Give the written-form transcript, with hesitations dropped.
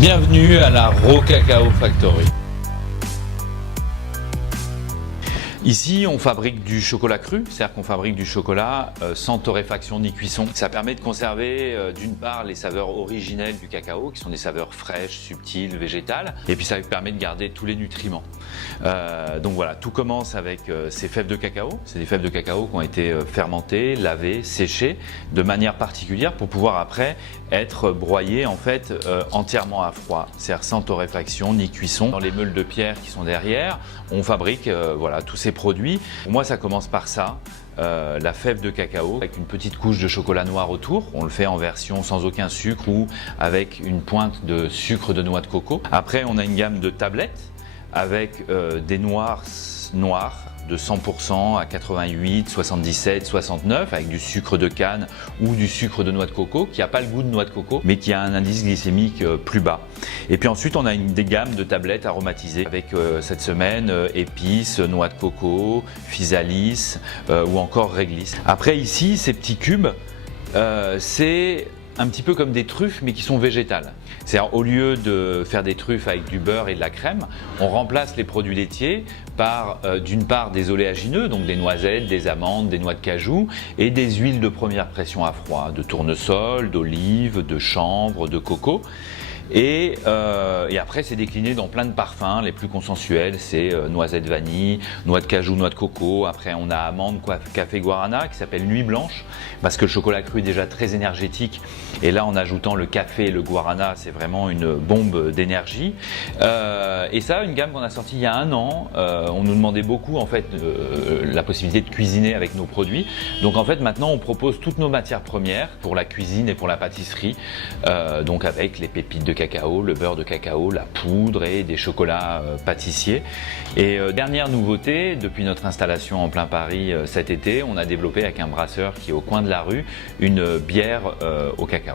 Bienvenue à la Raw Cacao Factory. Ici, on fabrique du chocolat cru, c'est-à-dire qu'on fabrique du chocolat sans torréfaction ni cuisson. Ça permet de conserver d'une part les saveurs originelles du cacao, qui sont des saveurs fraîches, subtiles, végétales, et puis ça permet de garder tous les nutriments. Donc voilà, tout commence avec ces fèves de cacao. C'est des fèves de cacao qui ont été fermentées, lavées, séchées de manière particulière pour pouvoir après être broyées en fait entièrement à froid, c'est-à-dire sans torréfaction ni cuisson. Dans les meules de pierre qui sont derrière, on fabrique voilà, tous ces produits. Pour moi, ça commence par ça. La fève de cacao avec une petite couche de chocolat noir autour. On le fait en version sans aucun sucre ou avec une pointe de sucre de noix de coco. Après, on a une gamme de tablettes avec des noirs de 100% à 88, 77, 69 avec du sucre de canne ou du sucre de noix de coco qui n'a pas le goût de noix de coco mais qui a un indice glycémique plus bas. Et puis ensuite on a des gammes de tablettes aromatisées avec cette semaine épices, noix de coco, physalis ou encore réglisse. Après ici ces petits cubes c'est un petit peu comme des truffes mais qui sont végétales. C'est-à-dire au lieu de faire des truffes avec du beurre et de la crème, on remplace les produits laitiers par d'une part des oléagineux, donc des noisettes, des amandes, des noix de cajou et des huiles de première pression à froid, de tournesol, d'olive, de chanvre, de coco. Et après c'est décliné dans plein de parfums, les plus consensuels c'est noisette vanille, noix de cajou, noix de coco. Après on a amande, café guarana qui s'appelle nuit blanche parce que le chocolat cru est déjà très énergétique et là en ajoutant le café et le guarana c'est vraiment une bombe d'énergie. Et ça une gamme qu'on a sortie il y a 1 an, on nous demandait beaucoup en fait la possibilité de cuisiner avec nos produits. Donc en fait maintenant on propose toutes nos matières premières pour la cuisine et pour la pâtisserie, donc avec les pépites de cacao, le beurre de cacao, la poudre et des chocolats pâtissiers. Et dernière nouveauté, depuis notre installation en plein Paris cet été, on a développé avec un brasseur qui est au coin de la rue une bière au cacao.